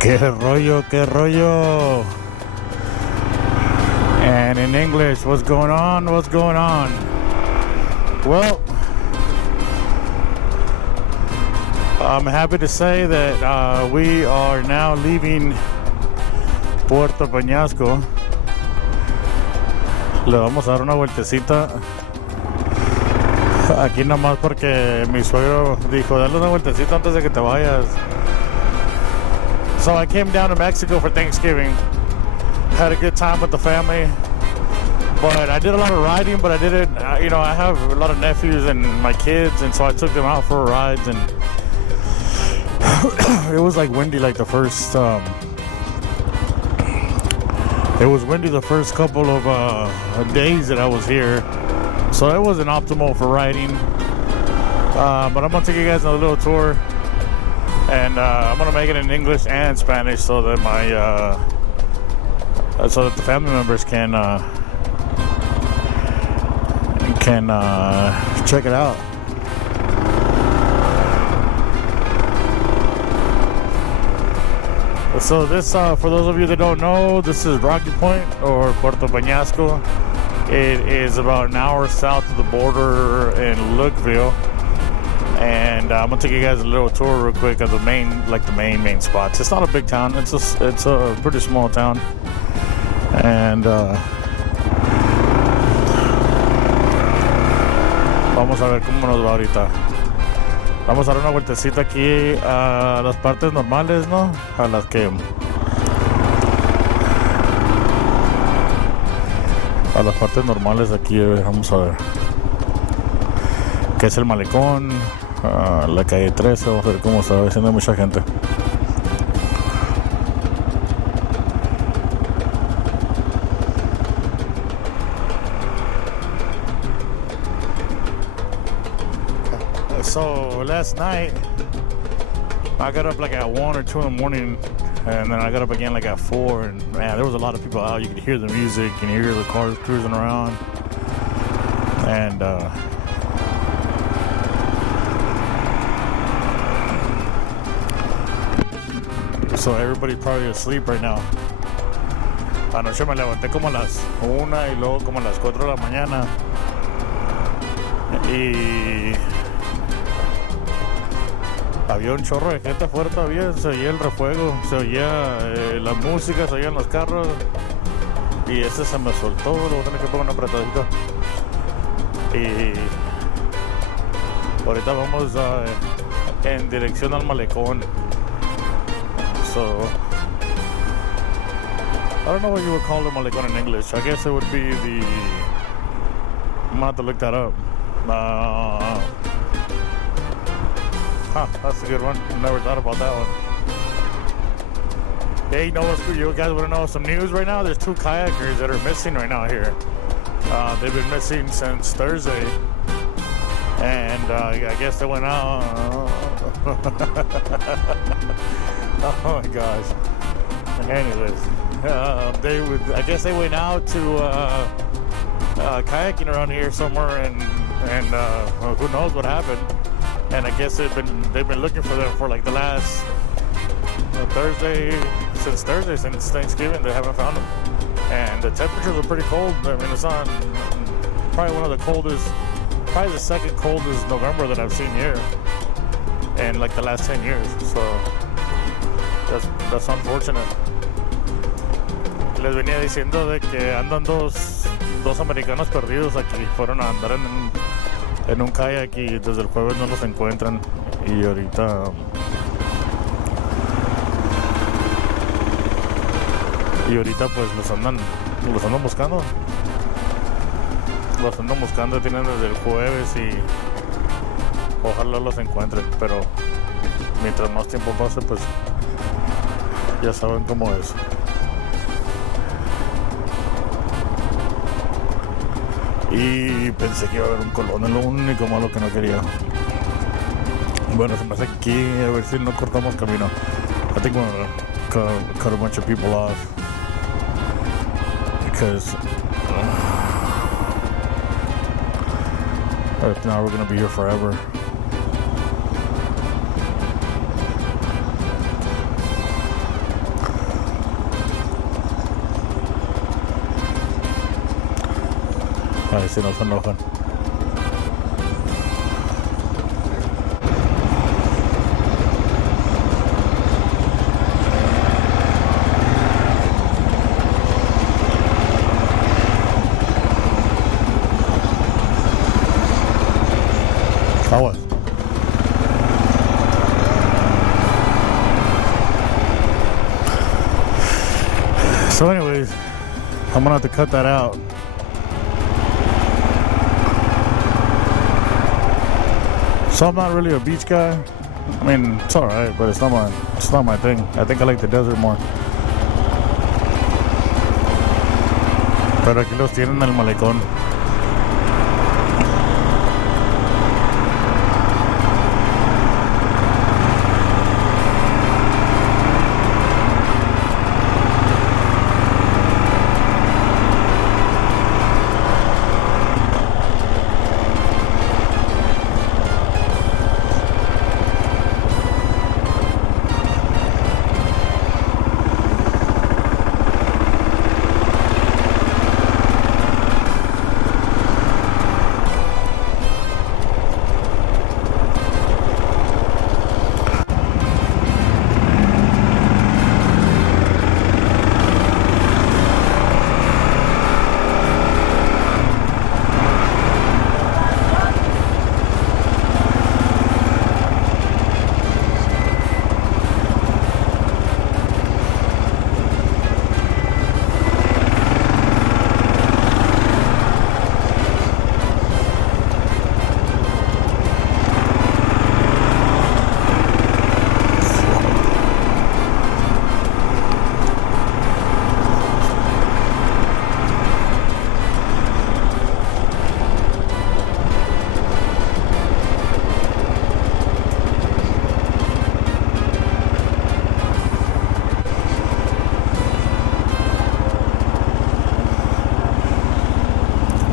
¿Qué rollo? ¿Qué rollo? And in English, what's going on? What's going on? Well, I'm happy to say that we are now leaving Puerto Peñasco. Le vamos a dar una vueltecita aquí nomás porque mi suegro dijo, dale una vueltecita antes de que te vayas. So I came down to Mexico for Thanksgiving. Had a good time with the family. But I did a lot of riding, but I did it, I have a lot of nephews and my kids, and so I took them out for rides, and it was like windy like the first, it was windy the first couple of days that I was here. So it wasn't optimal for riding. But I'm going to take you guys on a little tour. And I'm going to make it in English and Spanish so that so that the family members can check it out. So this, for those of you that don't know, this is Rocky Point or Puerto Peñasco. It is about an hour south of the border in Lookville. And I'm gonna take you guys a little tour real quick of the main spots. It's not a big town. It's a pretty small town. And vamos a ver cómo nos va ahorita. Vamos a dar una vueltecita aquí a las partes normales, ¿no? A las partes normales aquí, vamos a ver. Que es el malecón, la calle 13, vamos a ver cómo está haciendo mucha gente. So last night I got up like at 1 or 2 in the morning, and then I got up again like at 4, and man, there was a lot of people out. You could hear the music and hear the cars cruising around, and so everybody's probably asleep right now. Anoche me levanté como a las 1 y luego como a las 4 de la mañana. Y había un chorro de gente afuera todavía, se oía el refuego, se oía la música, se oían los carros. Y ese se me soltó, lo voy a tener que poner una apretadita. Y ahorita vamos en dirección al malecón. So I don't know what you would call the malecón in English. I guess it would be the, I'm gonna have to look that up. That's a good one. Never thought about that one. Hey, you guys want to know some news right now? There's 2 kayakers that are missing right now here. They've been missing since Thursday, and I guess they went out. Oh my gosh. Anyways, I guess they went out to kayaking around here somewhere, and who knows what happened. And I guess they've been looking for them for like the last since Thanksgiving. They haven't found them, and the temperatures are pretty cold. I mean, it's on probably one of the coldest, probably the second coldest November that I've seen here in like the last 10 years. So that's unfortunate. Les venía diciendo de que andan dos americanos perdidos aquí. Fueron a andar en un kayak y desde el jueves no los encuentran. Y ahorita pues los andan buscando. Los andan buscando, tienen desde el jueves y ojalá los encuentren. Pero mientras más tiempo pase, pues ya saben cómo es. Y pensé que iba a haber un colón, es lo único malo que no quería. Bueno, se me hace aquí, a ver si no cortamos camino. I think we're gonna cut a bunch of people off. Because if not, we're gonna be here forever. A ver si no se enojan. Aguas. So anyways, I'm gonna have to cut that out. So I'm not really a beach guy. I mean, it's alright, but it's not my thing. I think I like the desert more. Pero aquí los tienen en el malecón.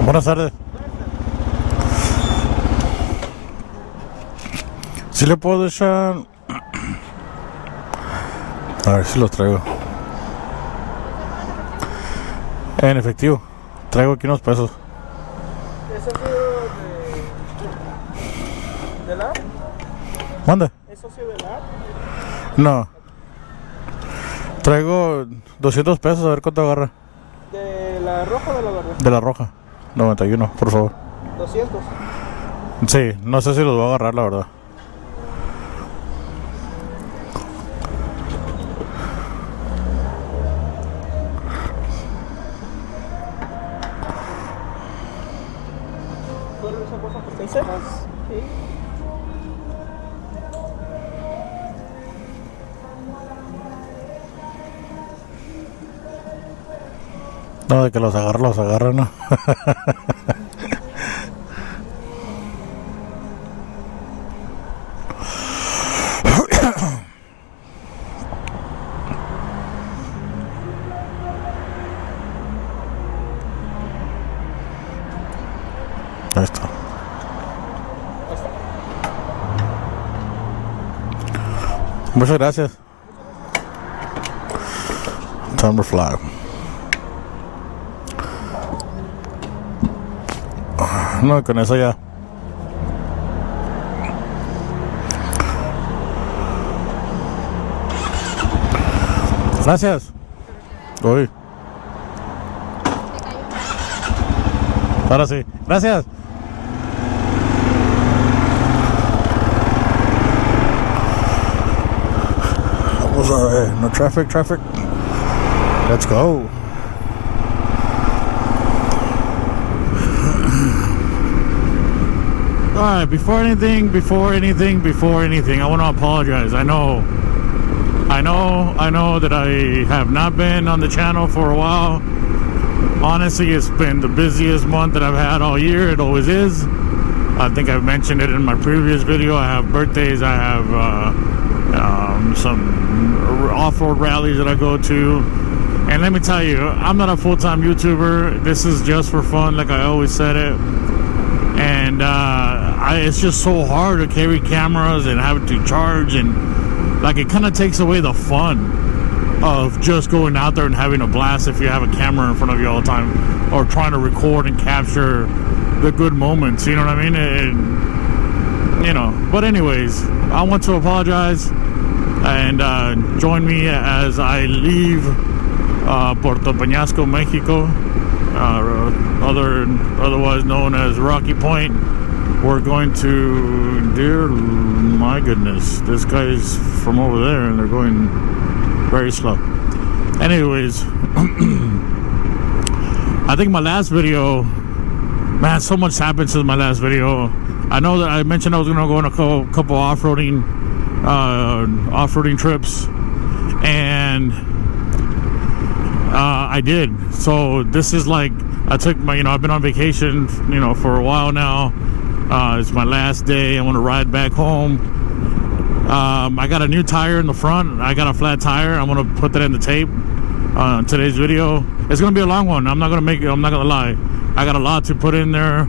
Buenas tardes. ¿Sí le puedo echar? A ver si los traigo. En efectivo. Traigo aquí unos pesos. ¿Eso ha sido de la? ¿Manda? ¿Eso ha sido de la? No. Traigo 200 pesos, a ver cuánto agarra. ¿De la roja o de la verde? De la roja. 91, por favor. 200. Sí, no sé si los voy a agarrar, la verdad. ¿Puedes esa cosa por 6 ceros? Sí. No, de que los agarran, ¿no? Ahí está. Muchas gracias. Time to fly. No, con eso ya. Gracias. Uy. Ahora sí. Gracias. Vamos a ver. No traffic. Let's go. Alright, before anything, I want to apologize. I know that I have not been on the channel for a while. Honestly, it's been the busiest month that I've had all year. It always is. I think I've mentioned it in my previous video. I have birthdays, I have some off-road rallies that I go to. And let me tell you, I'm not a full-time YouTuber. This is just for fun, like I always said it. And it's just so hard to carry cameras and have it to charge, and like it kind of takes away the fun. of just going out there and having a blast if you have a camera in front of you all the time, or trying to record and capture the good moments, you know what I mean? And, you know, but anyways, I want to apologize, and join me as I leave Puerto Peñasco, Mexico, otherwise known as Rocky Point. We're going to, dear my goodness, this guy's from over there and they're going very slow. Anyways, I think my last video, man, so much happened since my last video. I know that I mentioned I was going to go on a couple off-roading trips, and I did. So this is like, I took my, I've been on vacation, for a while now. It's my last day. I want to ride back home. I got a new tire in the front. I got a flat tire. I'm going to put that in the tape on today's video. It's going to be a long one. I'm not going to lie. I got a lot to put in there.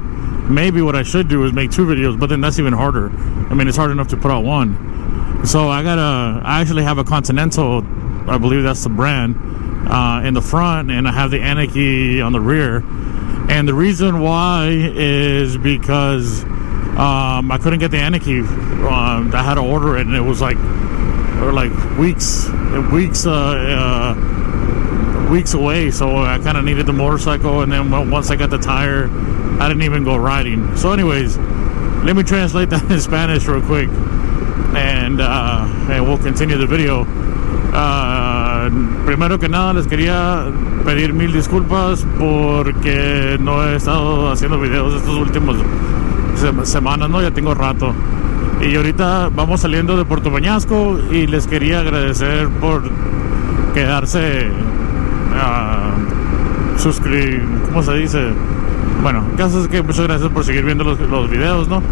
Maybe what I should do is make 2 videos, but then that's even harder. I mean, it's hard enough to put out one. So I actually have a Continental, I believe that's the brand, in the front, and I have the Anarchy on the rear. And the reason why is because I couldn't get the Anarchy. I had to order it, and it was like weeks away. So I kind of needed the motorcycle, and then once I got the tire, I didn't even go riding. So anyways, let me translate that in Spanish real quick, and we'll continue the video. Primero que nada les quería pedir 1000 disculpas porque no he estado haciendo videos estos últimos semanas, ¿no? Ya tengo rato. Y ahorita vamos saliendo de Puerto Peñasco y les quería agradecer por quedarse ¿cómo se dice? Bueno, el caso es que muchas gracias por seguir viendo los videos, ¿no?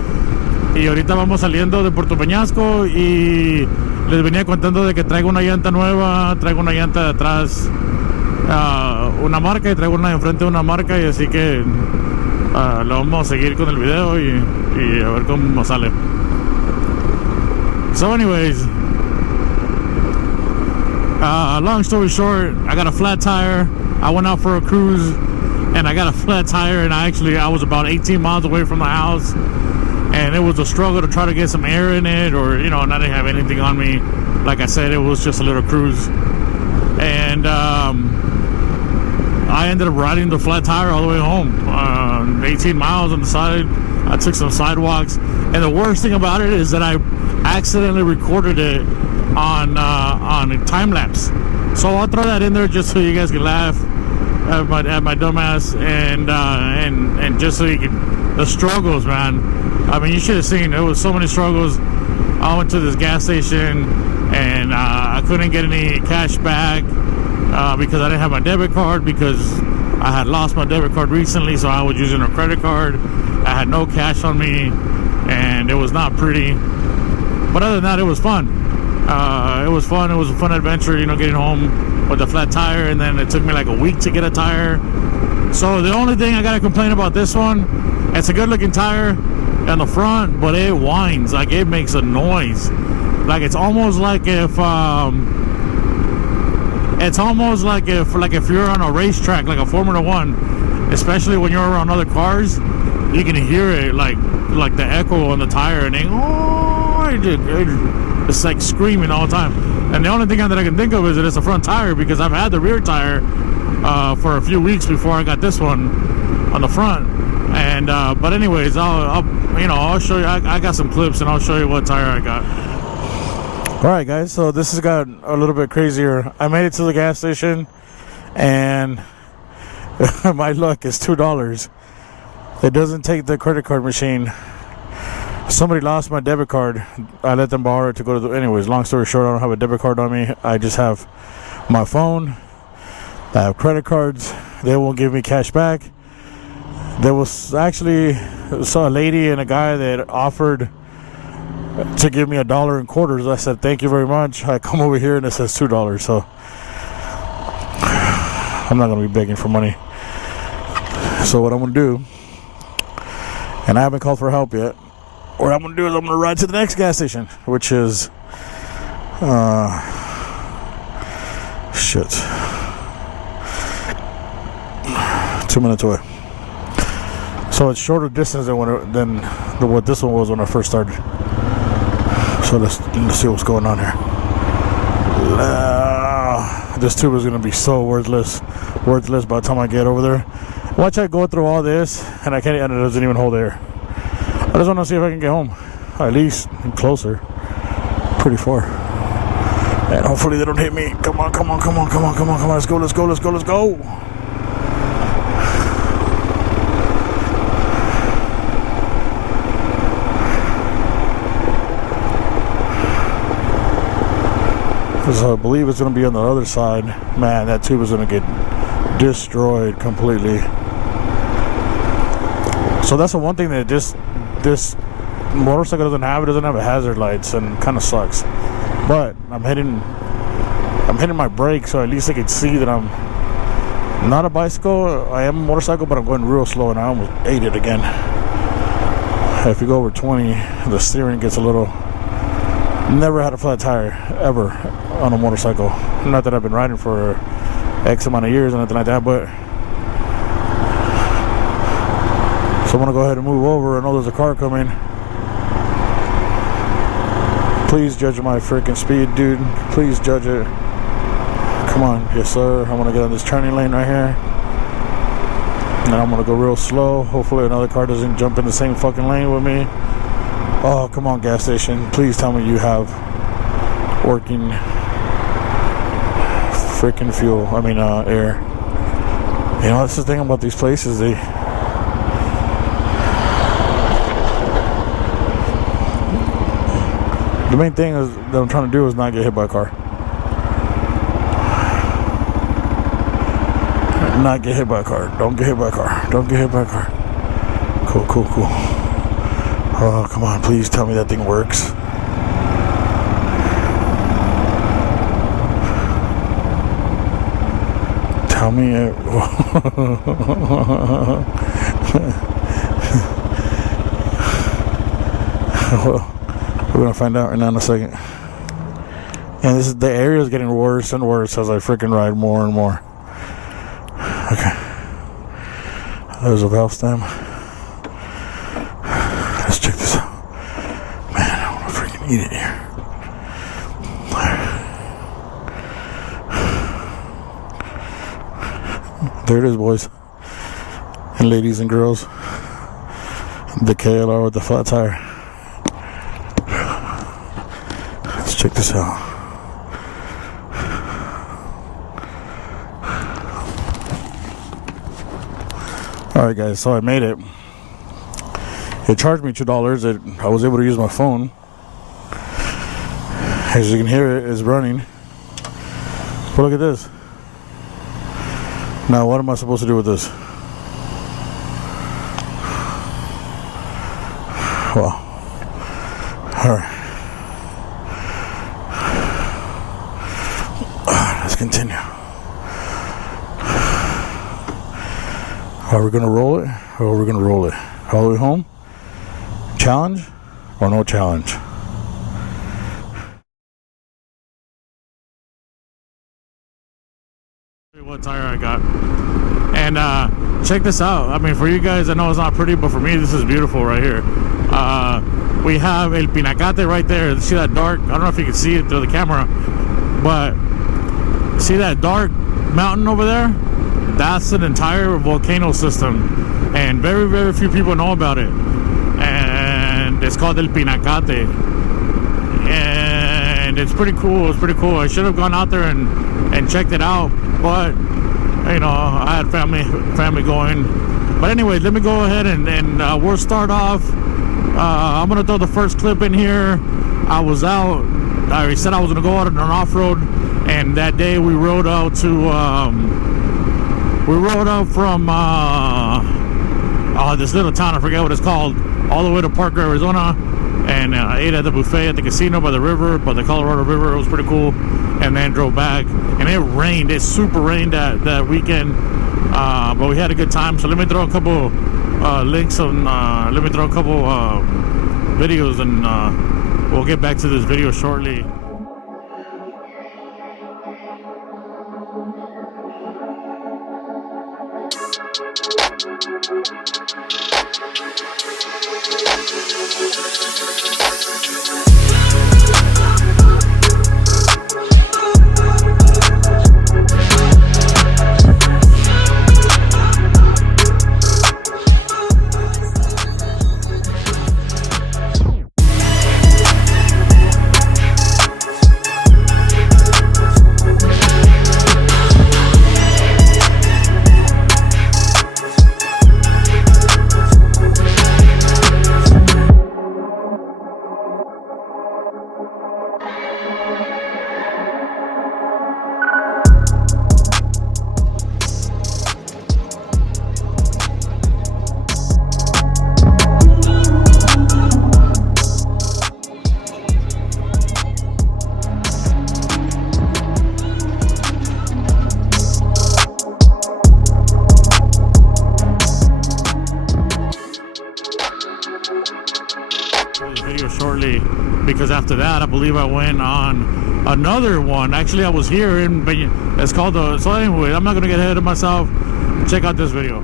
Y ahorita vamos saliendo de Puerto Peñasco y les venía contando de que traigo una llanta nueva, traigo una llanta de atrás, una marca, y traigo una de enfrente de una marca, y así que lo vamos a seguir con el video y a ver cómo sale. So anyways, long story short, I got a flat tire. I went out for a cruise and I got a flat tire, and I was about 18 miles away from the house, and it was a struggle to try to get some air in it, or and I didn't have anything on me. Like I said, it was just a little cruise, and I ended up riding the flat tire all the way home, 18 miles on the side. I took some sidewalks, and the worst thing about it is that I accidentally recorded it on time lapse. So I'll throw that in there just so you guys can laugh at my dumbass, and just so you can, the struggles, man. I mean, you should have seen, there was so many struggles. I went to this gas station, and I couldn't get any cash back because I didn't have my debit card, because I had lost my debit card recently, so I was using a credit card. I had no cash on me, and it was not pretty. But other than that, it was fun. It was fun. It was a fun adventure, getting home with a flat tire, and then it took me like a week to get a tire. So the only thing I gotta complain about this one, it's a good looking tire on the front, but it whines, like it makes a noise. Like it's almost like if you're on a racetrack, like a Formula One, especially when you're around other cars, you can hear it like the echo on the tire, and it's like screaming all the time. And the only thing that I can think of is that it's a front tire, because I've had the rear tire for a few weeks before I got this one on the front. And but anyways, I'll show you. I got some clips, and I'll show you what tire I got. All right, guys. So this has got a little bit crazier. I made it to the gas station, and my luck is $2. It doesn't take the credit card machine. Somebody lost my debit card. I let them borrow it to go to anyways, long story short, I don't have a debit card on me. I just have my phone. I have credit cards. They won't give me cash back. There was actually saw a lady and a guy that offered to give me $1 in quarters. I said, thank you very much. I come over here and it says $2. So I'm not going to be begging for money. So what I'm going to do, and I haven't called for help yet, what I'm going to do is I'm going to ride to the next gas station, which is Shit. 2 minutes away. So it's shorter distance than what this one was when I first started. So let's see what's going on here. This tube is gonna be so worthless by the time I get over there. Watch I go through all this and it doesn't even hold air. I just want to see if I can get home, at least closer. Pretty far. And hopefully they don't hit me. Come on. Let's go. So I believe it's going to be on the other side. Man, that tube is going to get destroyed completely. So that's the one thing that this motorcycle doesn't have. It doesn't have a hazard lights, and kind of sucks. But I'm hitting my brakes, so at least I can see that I'm not a bicycle. I am a motorcycle, but I'm going real slow, and I almost ate it again. If you go over 20, the steering gets a little. Never had a flat tire ever on a motorcycle. Not that I've been riding for X amount of years or nothing like that, but so I'm gonna go ahead and move over. I know there's a car coming. Please judge my freaking speed, dude. Please judge it. Come on, yes sir. I'm gonna get on this turning lane right here, and I'm gonna go real slow. Hopefully another car doesn't jump in the same fucking lane with me. Oh, come on, gas station. Please tell me you have working freaking fuel. I mean, air. You know, that's the thing about these places. The main thing is that I'm trying to do is not get hit by a car. Not get hit by a car. Don't get hit by a car. Don't get hit by a car. Cool. Oh, come on, please tell me that thing works. Tell me it. Well, we're gonna find out right now in a second. And the area is getting worse and worse as I freaking ride more and more. Okay. There's a valve stem. Let's check this out. Man, I want to freaking eat it here. There it is, boys and ladies and girls. The KLR with the flat tire. Let's check this out. Alright guys, so I made it. It charged me $2. I was able to use my phone. As you can hear, it's running. But look at this. Now what am I supposed to do with this? Well, alright. Let's continue. Are we gonna roll it, or are we gonna roll it all the way home? Challenge or no challenge? What tire I got. And check this out. I mean, for you guys, I know it's not pretty, but for me, this is beautiful right here. We have El Pinacate right there. See that dark? I don't know if you can see it through the camera, but see that dark mountain over there? That's an entire volcano system, and very, very few people know about it. And it's called El Pinacate, and it's pretty cool. It's pretty cool. I should have gone out there and checked it out, but you know, I had family going. But anyway, let me go ahead and we'll start off. I'm gonna throw the first clip in here. I was out. I said I was gonna go out on an off-road, and that day we rode out to. We rode out from this little town, I forget what it's called, all the way to Parker, Arizona, and ate at the buffet at the casino by the river, by the Colorado River. It was pretty cool, and then drove back. And it rained. It super rained that weekend, but we had a good time. So let me throw a couple links on. Let me throw a couple videos, and we'll get back to this video shortly. Video shortly, because after that I believe I went on another one. Actually I was here in, but it's called the, so anyway, I'm not gonna get ahead of myself. Check out this video.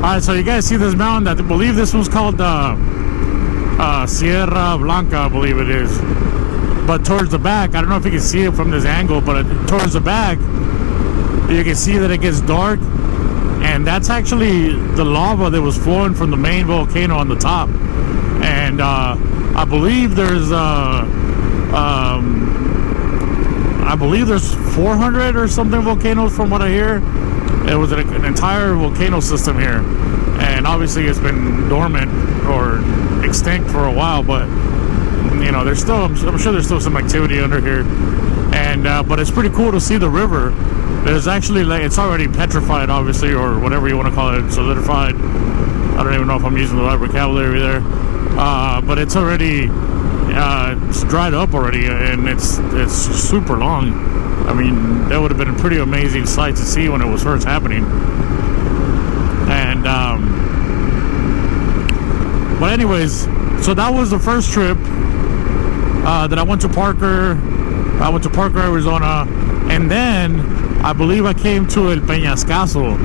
Alright, so you guys see this mountain? I believe this one's called Sierra Blanca, I believe it is. But towards the back, I don't know if you can see it from this angle, but towards the back, you can see that it gets dark. And that's actually the lava that was flowing from the main volcano on the top. And I believe there's 400 or something volcanoes from what I hear. It was an entire volcano system here, and obviously it's been dormant or extinct for a while, but you know, there's still, I'm sure there's still some activity under here. And but it's pretty cool to see the river. There's actually, like, it's already petrified, obviously, or whatever you want to call it, solidified. I don't even know if I'm using the right vocabulary there, but it's already it's dried up already, and it's super long. I mean, that would have been a pretty amazing sight to see when it was first happening. And but anyways, so that was the first trip. Then I went to Parker. I went to Parker, Arizona, and then I believe I came to El Peñascaso,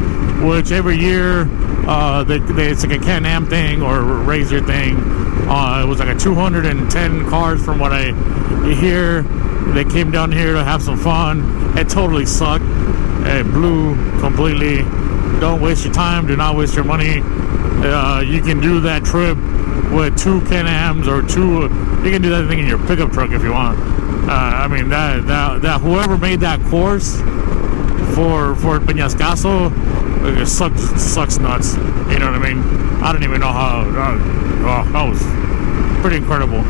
which every year it's like a Can-Am thing or Razor thing. It was like a 210 cars from what I hear. They came down here to have some fun. It totally sucked. It blew completely. Don't waste your time. Do not waste your money. You can do that trip with 2 Can-Ams or 2. You can do that thing in your pickup truck if you want. I mean that whoever made that course for Peñascaso, it sucks nuts. You know what I mean? I don't even know how. That was pretty incredible.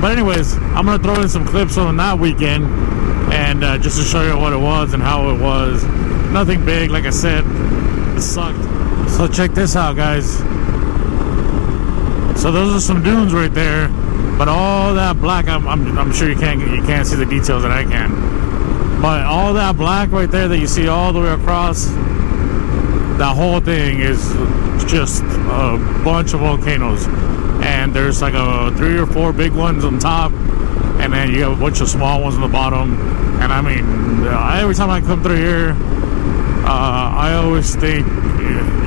But anyways, I'm gonna throw in some clips on that weekend, and just to show you what it was and how it was. Nothing big, like I said. It sucked. So check this out, guys. So those are some dunes right there, but all that black, I'm sure you can't see the details that I can. But all that black right there that you see all the way across, that whole thing is just a bunch of volcanoes. And there's like 3 or 4 big ones on top, and then you have a bunch of small ones on the bottom. And I mean, every time I come through here, I always think,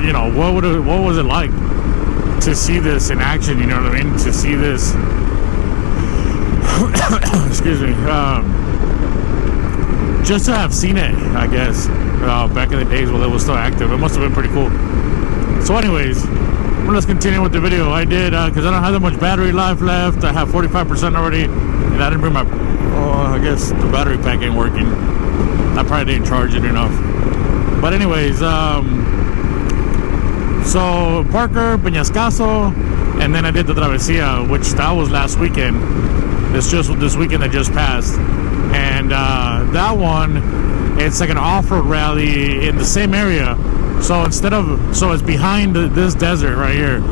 you know, what was it like to see this in action? You know what I mean? To see this, excuse me, just to have seen it, I guess, back in the days when it was still active. It must have been pretty cool. So anyways, let's continue with the video. I did, because I don't have that much battery life left. I have 45% already, and I didn't bring my, I guess the battery pack ain't working. I probably didn't charge it enough. But anyways, so Parker, Peñascaso, and then I did the Travesía, which that was last weekend. It's just this weekend that just passed. And that one, it's like an off-road rally in the same area. So it's behind this desert right here.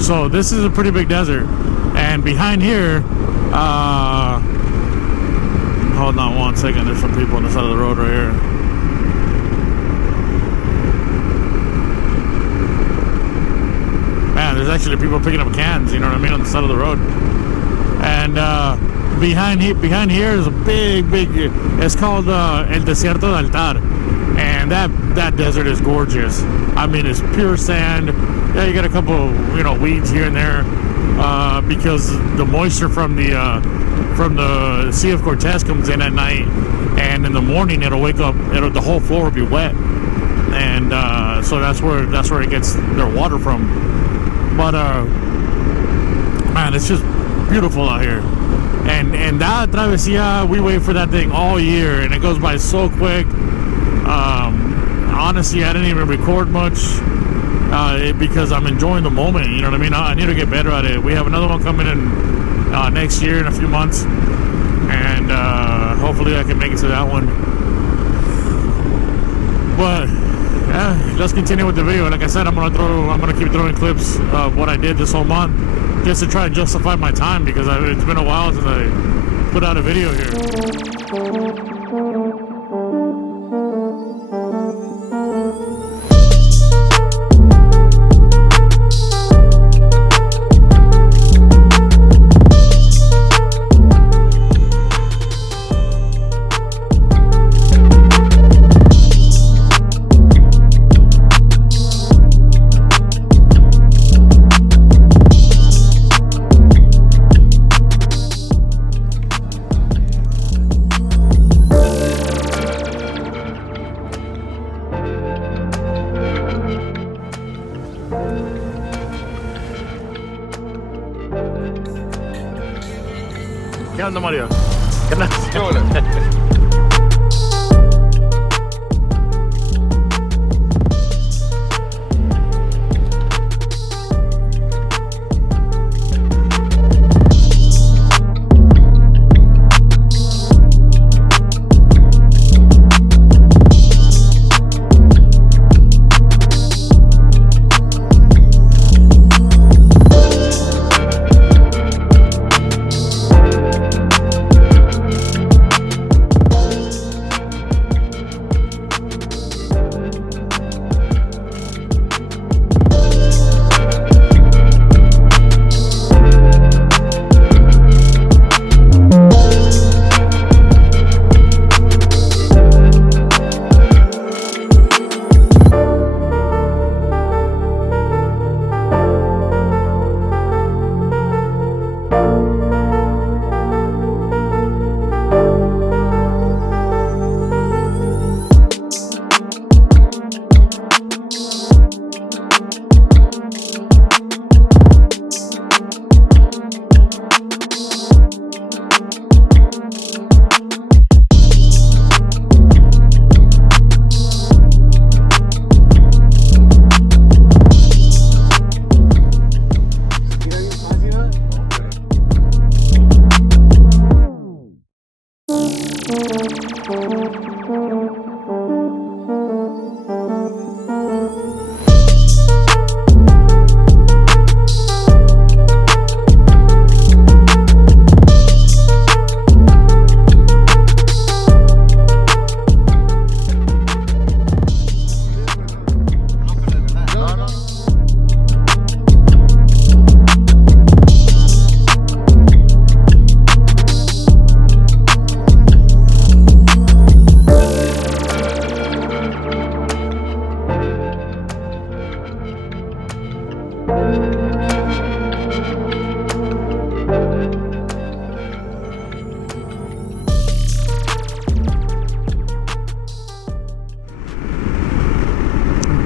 So this is a pretty big desert. And behind here, hold on one second, there's some people on the side of the road right here. Man, there's actually people picking up cans, you know what I mean, on the side of the road. And behind here is a big, it's called El Desierto de Altar. And that desert is gorgeous. I mean, it's pure sand. Yeah, you got a couple, you know, weeds here and there, because the moisture from the Sea of Cortez comes in at night, and in the morning it'll wake up. The whole floor will be wet, and so that's where it gets their water from. But man, it's just beautiful out here. And that Travesía, we wait for that thing all year, and it goes by so quick. Honestly, I didn't even record much because I'm enjoying the moment. You know what I mean? I need to get better at it. We have another one coming in next year in a few months, and hopefully I can make it to that one. But yeah, let's continue with the video. Like I said, I'm gonna keep throwing clips of what I did this whole month, just to try and justify my time, because it's been a while since I put out a video here. ¿Qué onda, Mario? ¿Qué onda? ¿Qué onda?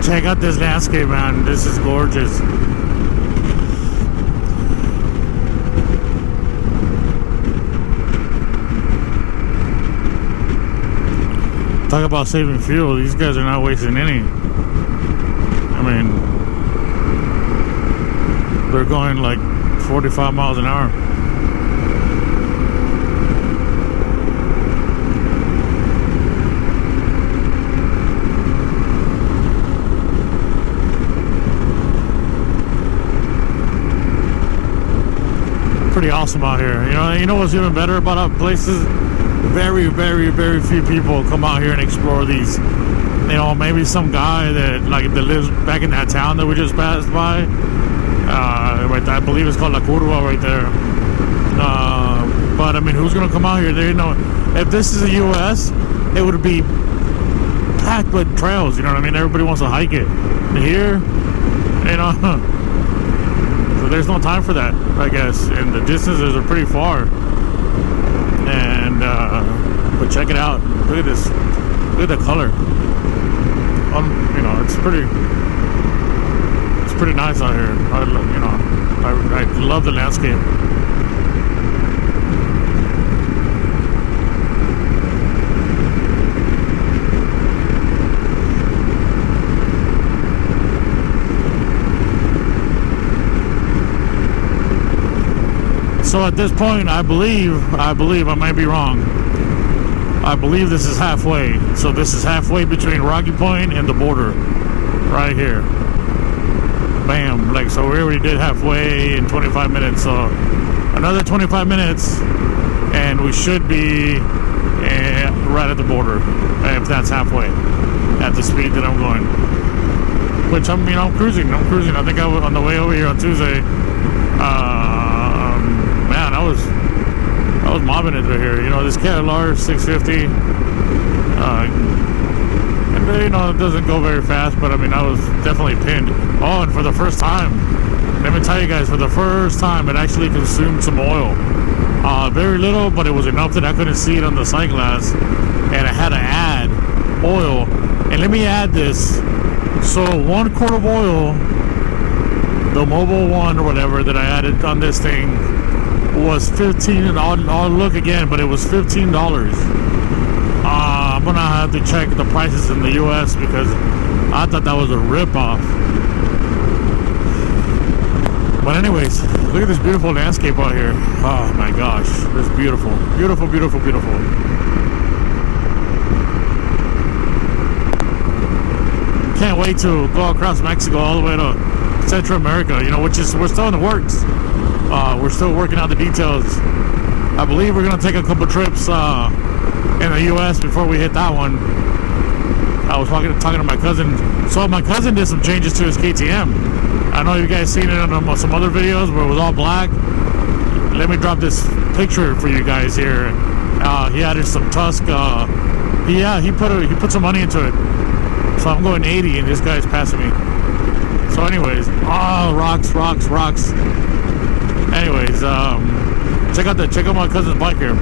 Check out this landscape, man. This is gorgeous. Talk about saving fuel. These guys are not wasting any. I mean, they're going like 45 miles an hour. Pretty awesome out here. You know what's even better about our places? Very, very, very few people come out here and explore these. Maybe some guy that lives back in that town that we just passed by. Right, I believe it's called La Curva right there. But I mean, who's gonna come out here? If this is the U.S., it would be packed with trails. You know what I mean? Everybody wants to hike it. Here, so there's no time for that, I guess. And the distances are pretty far. And but check it out. Look at this. Look at the color. It's pretty nice out here. I love the landscape. So at this point, I believe, I might be wrong. I believe this is halfway. So this is halfway between Rocky Point and the border, right here. Bam! So we already did halfway in 25 minutes. So another 25 minutes, and we should be right at the border, if that's halfway, at the speed that I'm going. Which I'm cruising. I think I was on the way over here on Tuesday. Man, I was mobbing it right here. This KLR 650, and it doesn't go very fast, but I mean, I was definitely pinned. Oh, and for the first time, let me tell you guys, for the first time, it actually consumed some oil. Very little, but it was enough that I couldn't see it on the sight glass, and I had to add oil. And let me add this. So 1 quart of oil, the Mobil 1 or whatever that I added on this thing, was $15, and I'll look again, but it was $15. I'm gonna have to check the prices in the U.S. because I thought that was a rip-off. But anyways, look at this beautiful landscape out here. Oh my gosh, it's beautiful, beautiful, beautiful, beautiful. Can't wait to go across Mexico all the way to Central America, which is, we're still in the works. We're still working out the details. I believe we're gonna take a couple trips in the U.S. before we hit that one. I was talking to my cousin. So my cousin did some changes to his KTM. I know you guys seen it on some other videos where it was all black. Let me drop this picture for you guys here. He added some Tusk. He put some money into it. So I'm going 80, and this guy's passing me. So anyways, rocks. Anyways, check out my cousin's bike here.